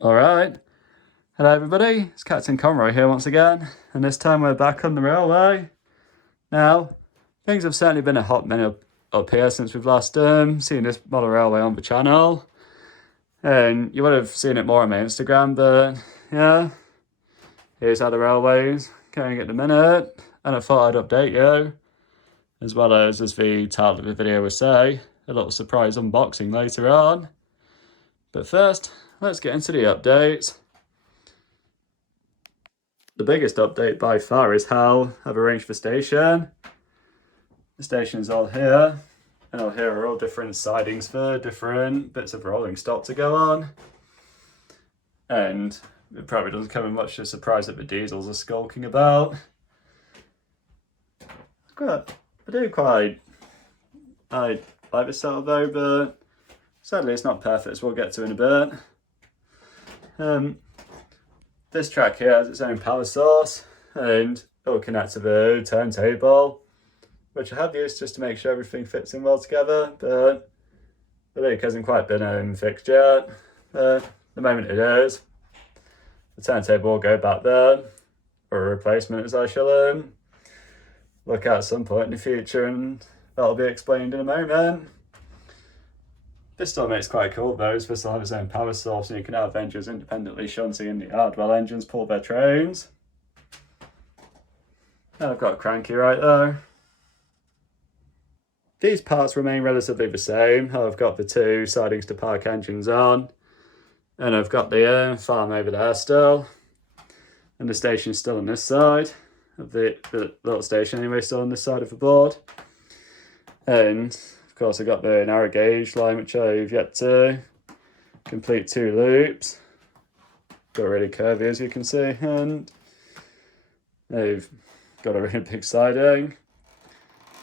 Alright, hello everybody, it's Captain Conroy here once again, and this time we're back on the railway. Now, things have certainly been a hot minute up here since we've last seen this model railway on the channel, and you would have seen it more on my Instagram, but yeah, here's how the railway's going at the minute, and I thought I'd update you, as well as the title of the video would say, a little surprise unboxing later on. But first, let's get into the updates. The biggest update by far is how I've arranged the station. The station is all here, and all here are all different sidings for different bits of rolling stock to go on. And it probably doesn't come as much as a surprise that the diesels are skulking about. I like this setup though, but sadly it's not perfect, as we'll get to in a bit. This track here has its own power source, and it will connect to the turntable, which I have used just to make sure everything fits in well together, but the leak hasn't quite been fixed yet. But the moment it is, the turntable will go back there, or a replacement, as I shall look at some point in the future, and that'll be explained in a moment. This still makes quite cool though, as this will have its own power source, and you can have engines independently shunting in the yard while engines pull their trains. And I've got a cranky right there. These parts remain relatively the same. I've got the two sidings to park engines on, and I've got the farm over there still, and the station's still on this side of the little station anyway, still on this side of the board. And of course, I've got the narrow gauge line, which I've yet to complete 2 loops. Got really curvy, as you can see, and they've got a really big siding.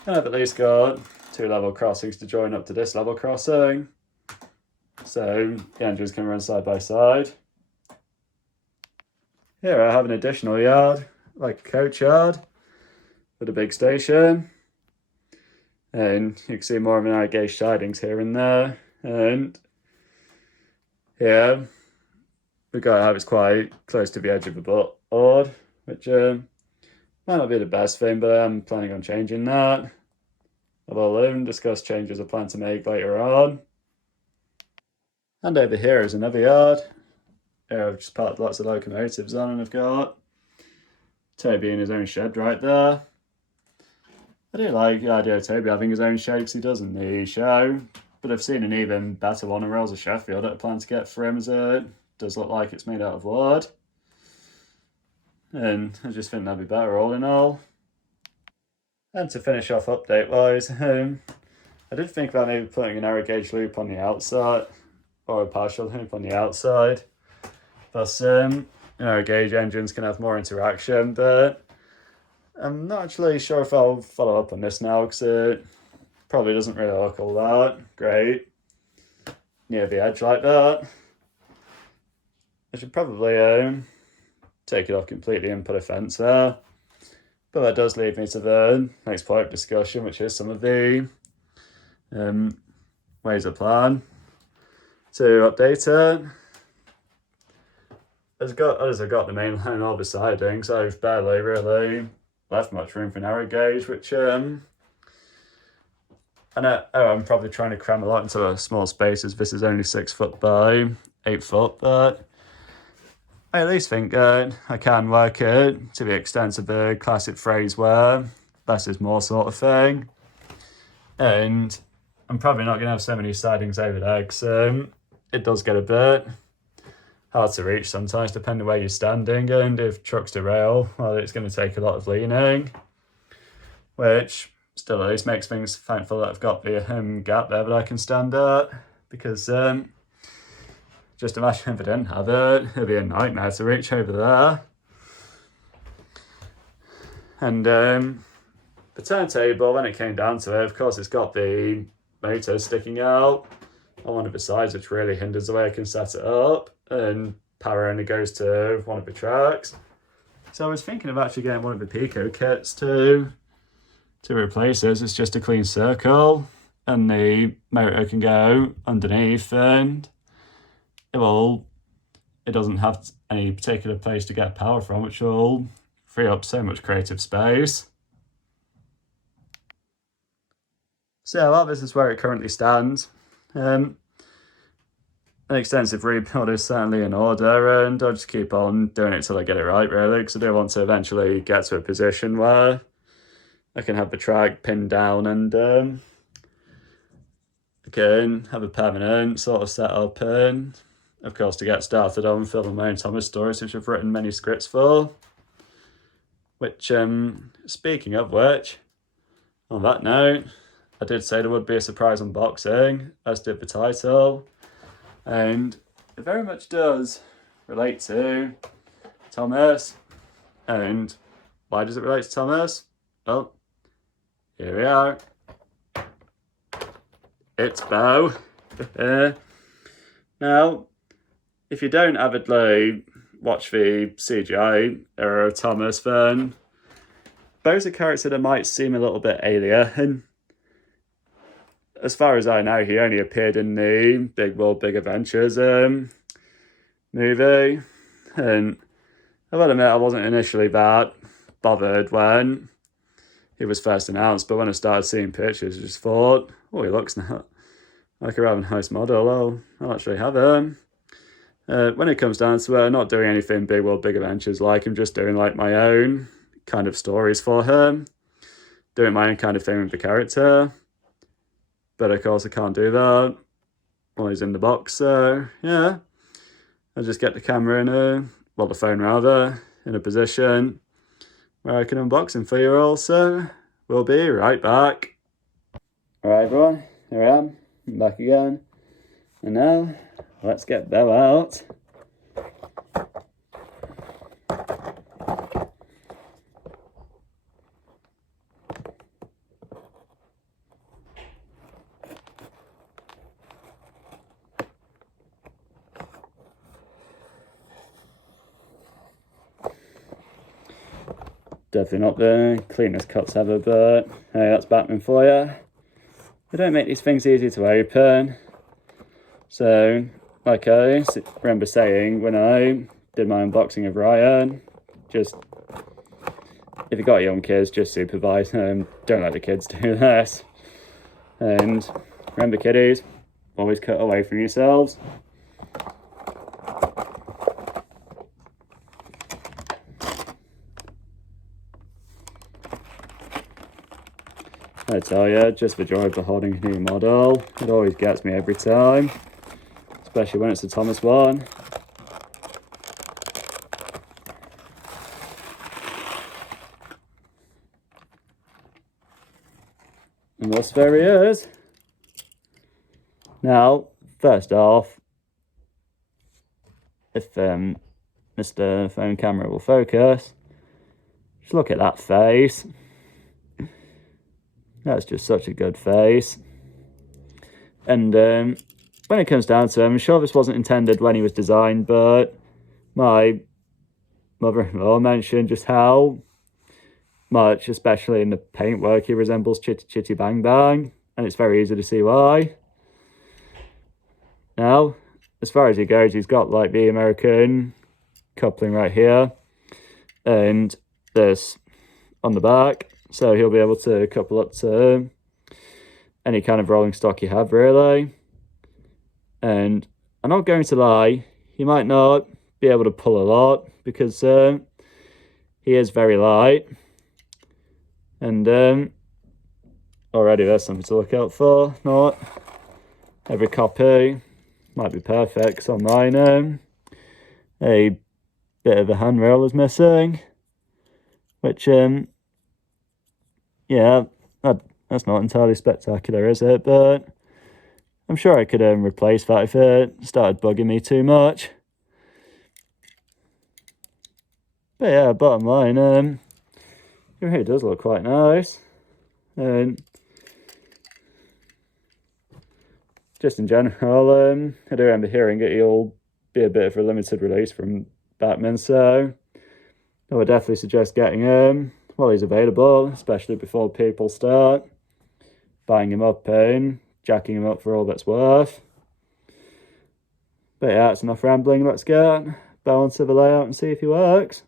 And I've at least got 2 level crossings to join up to this level crossing, so the engines can run side by side. Here I have an additional yard, like a coach yard, for the big station. And you can see more of an narrow gauge sidings here and there. And here, we've got to have it quite close to the edge of the board, which might not be the best thing, but I'm planning on changing that. I will discuss changes I plan to make later on. And over here is another yard. Here I've just parked lots of locomotives on, and I've got Toby in his own shed right there. I do like the idea of Toby having his own shed, because he does in the show, but I've seen an even better one in Rails of Sheffield that I plan to get for him, as it does look like it's made out of wood. And I just think that'd be better all in all. And to finish off update-wise, I did think about maybe putting a narrow gauge loop on the outside, or a partial loop on the outside. Thus, narrow gauge engines can have more interaction, but I'm not actually sure if I'll follow up on this now, because it probably doesn't really look all that great near the edge like that. I should probably take it off completely and put a fence there. But that does lead me to the next point of discussion, which is some of the ways I plan to update it. As I've got the main line and all the sidings, I've barely really left much room for narrow gauge, which I'm probably trying to cram a lot into a small space, as this is only 6 foot by 8 foot, but I at least think I can work it to the extent of the classic phrase where less is more sort of thing. And I'm probably not going to have so many sidings over there, because it does get a bit hard to reach sometimes, depending where you're standing, and if trucks derail, well, it's going to take a lot of leaning, which still at least makes things thankful that I've got the gap there that I can stand at, because just imagine if I didn't have it, it'd be a nightmare to reach over there. And the turntable, when it came down to it, of course it's got the motor sticking out on one of the sides, which really hinders the way I can set it up, and power only goes to one of the tracks. So I was thinking of actually getting one of the Pico kits to replace this. It's just a clean circle, and the motor can go underneath, and it will it doesn't have any particular place to get power from, which will free up so much creative space. So well, this is where it currently stands. An extensive rebuild is certainly in order, and I'll just keep on doing it till I get it right, really, because I do want to eventually get to a position where I can have the track pinned down and I can have a permanent sort of setup, and of course to get started on filming my own Thomas stories, which I've written many scripts for. Which, speaking of which, on that note, I did say there would be a surprise unboxing, as did the title, and it very much does relate to Thomas. And why does it relate to Thomas? Well, here we are. It's Bo. Now, if you don't avidly watch the CGI era of Thomas, then Bo's a character that might seem a little bit alien. As far as I know, he only appeared in the Big World, Big Adventures movie. And I will admit, I wasn't initially that bothered when he was first announced, but when I started seeing pictures, I just thought, oh, he looks like a rather nice model. I'll actually have him. When it comes down to it, I'm not doing anything Big World, Big Adventures like. I'm just doing like my own kind of stories for him. Doing my own kind of thing with the character. But of course I can't do that while he's in the box, so yeah. I'll just get the camera the phone rather, in a position where I can unbox him for you all, so we'll be right back. Alright everyone, here I am, I'm back again. And now, let's get Bo out. Definitely not the cleanest cuts ever, but hey, that's Batman for you. They don't make these things easy to open. So, like I remember saying when I did my unboxing of Ryan, just, if you've got young kids, just supervise them. Don't let the kids do this. And remember, kiddies, always cut away from yourselves. I tell you, just the joy of beholding a new model. It always gets me every time, especially when it's a Thomas one. And thus there he is. Now, first off, if Mr. Phone Camera will focus, just look at that face. That's just such a good face. And when it comes down to it, I'm sure this wasn't intended when he was designed, but my mother-in-law mentioned just how much, especially in the paintwork, he resembles Chitty Chitty Bang Bang, and it's very easy to see why. Now, as far as he goes, he's got like the American coupling right here, and this on the back. So he'll be able to couple up to any kind of rolling stock you have, really. And I'm not going to lie, he might not be able to pull a lot because he is very light. And already there's something to look out for. Not every copy might be perfect, because on mine a bit of a handrail is missing, which yeah, that's not entirely spectacular, is it? But I'm sure I could replace that if it started bugging me too much. But yeah, bottom line, it really does look quite nice. And just in general, I do remember hearing that he'll be a bit of a limited release from Batman, so I would definitely suggest getting him while he's available, especially before people start buying him up and jacking him up for all that's worth. But yeah, that's enough rambling. Let's get back onto the layout and see if he works.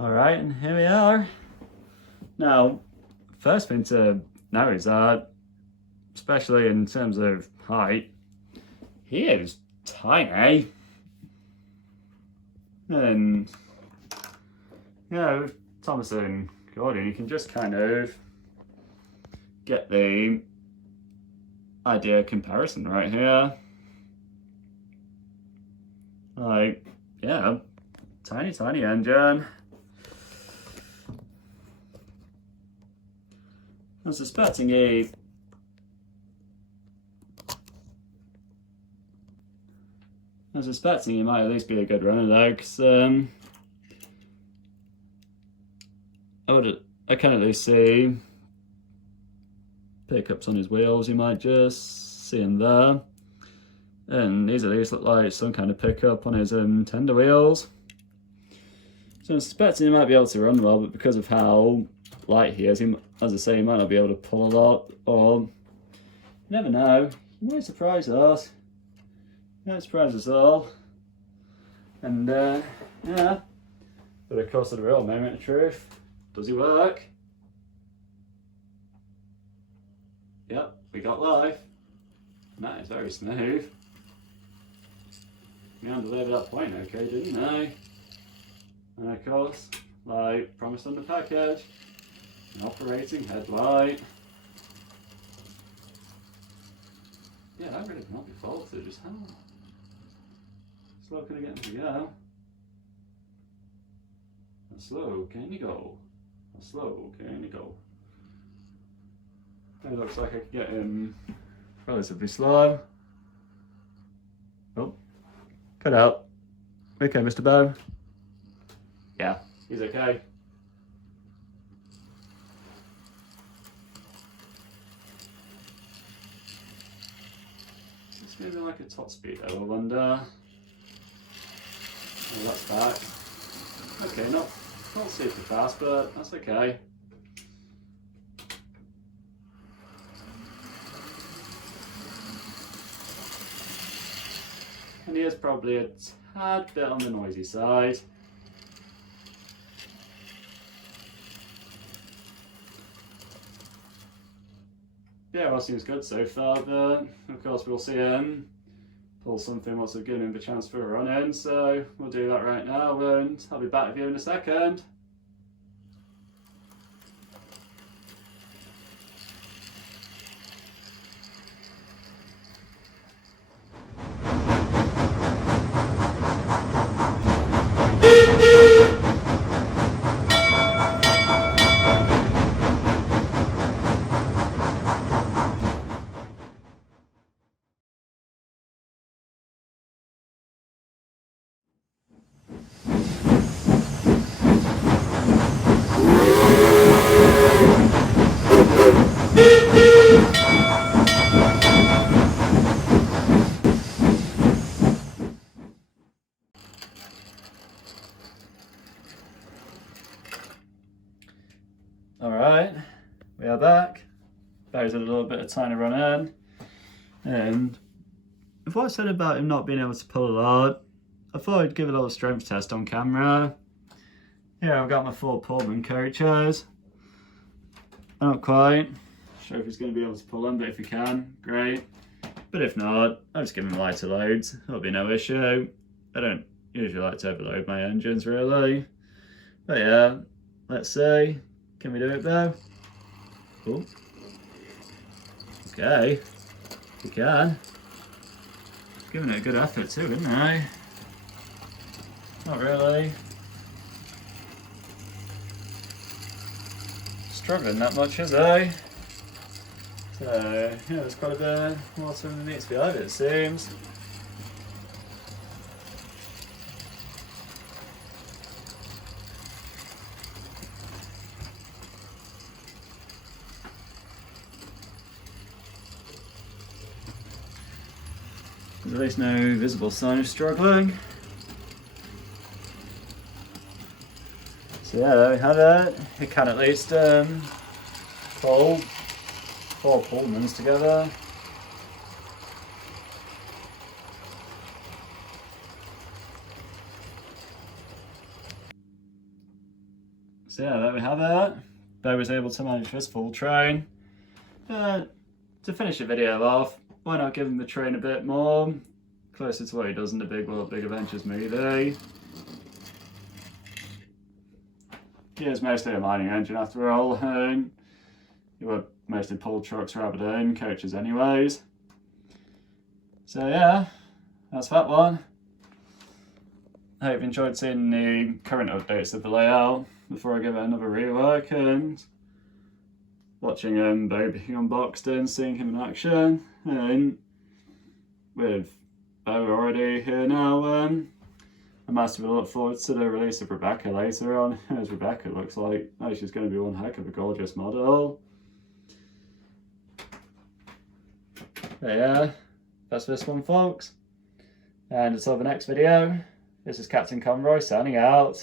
Alright, and here we are. Now, first thing to note is that, especially in terms of height, he is tiny. And, yeah, with Thomas and Gordon, you can just kind of get the idea comparison right here. Like, yeah, tiny engine. I'm suspecting he might at least be a good runner though, because I can at least see pickups on his wheels. You might just see him there, and these at least look like some kind of pickup on his tender wheels. So I'm suspecting he might be able to run well, but because of how light he is, as I say, he might not be able to pull a lot, or you never know, he might surprise us. He might surprise us all. And yeah, but of course the real moment of truth, does he work? Yep, we got live. And that is very smooth. We delivered that point okay, didn't they? And of course, like promised on the package, an operating headlight. Yeah, that really cannot be faulted. Just how slow can I get him to go? How slow can you go? How slow can you go? It looks like I could get him relatively slow. Oh, cut out. Okay, Mr. Bow. Yeah, he's okay. It's maybe like a top speed though, I wonder. Oh, that's back. Okay, not super fast, but that's okay. And he is probably a tad bit on the noisy side. Yeah, well, seems good so far, but of course we'll see him pull something once we've given him the chance for a run in, so we'll do that right now and I'll be back with you in a second. Alright, we are back. Barry's had a little bit of time to run in. And with what I said about him not being able to pull a lot, I thought I'd give a little strength test on camera. Here I've got my 4 Pullman coaches. I'm not quite sure if he's going to be able to pull them, but if he can, great. But if not, I'll just give him lighter loads. That'll be no issue. I don't usually like to overload my engines really. But yeah, let's see. Can we do it though? Cool. Okay, we can. Giving it a good effort too, isn't I? Not really. Struggling that much, is I? So, yeah, there's quite a bit more to the needs behind it, it seems. There's at least no visible sign of struggling. So yeah, there we have it. It can at least pull 4 Pullmans together. So yeah, there we have it. Bo was able to manage this full train. To finish the video off, why not give him the train a bit more, closer to what he does in the Big World Big Adventures movie. He is mostly a mining engine after all, and he would mostly pull trucks rather than coaches anyways. So yeah, that's that one. I hope you enjoyed seeing the current updates of the layout before I give it another rework, and watching Bo being unboxed and seeing him in action. And with Bo already here now, I massively look forward to the release of Rebecca later on. As Rebecca looks like, oh, she's going to be one heck of a gorgeous model. But yeah, that's this one, folks. And until the next video, this is Captain Conroy signing out.